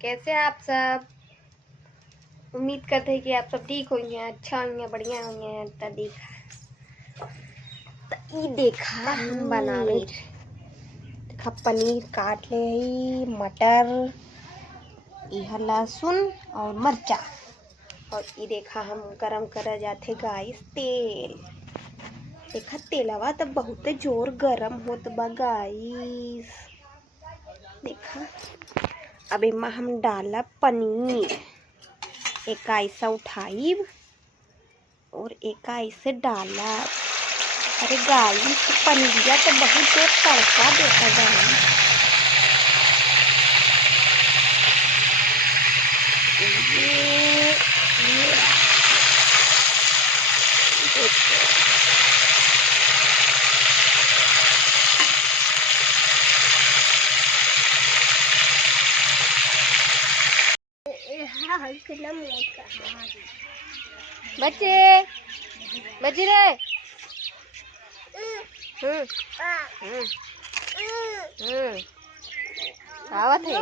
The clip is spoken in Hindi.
कैसे आप सब? उम्मीद करते हैं कि आप सब ठीक होंगे, अच्छा होंगे, बढ़िया होंगे। तो देखा हम बनावे। देखा पनीर काट ले, मटर, यह लहसुन और मरचा, और ये देखा हम गरम कर जाते गाइस तेल। देखा तेलवा तो बहुत जोर गरम होत बा गाइस। देखा अब इमा हम डाला पनीर, एक ऐसा उठाई और एक ऐसे डाला। अरे गाइस पनीरिया तो बहुत जोर तड़का देता गाइस। बच्चे बच्चे रे आवत है।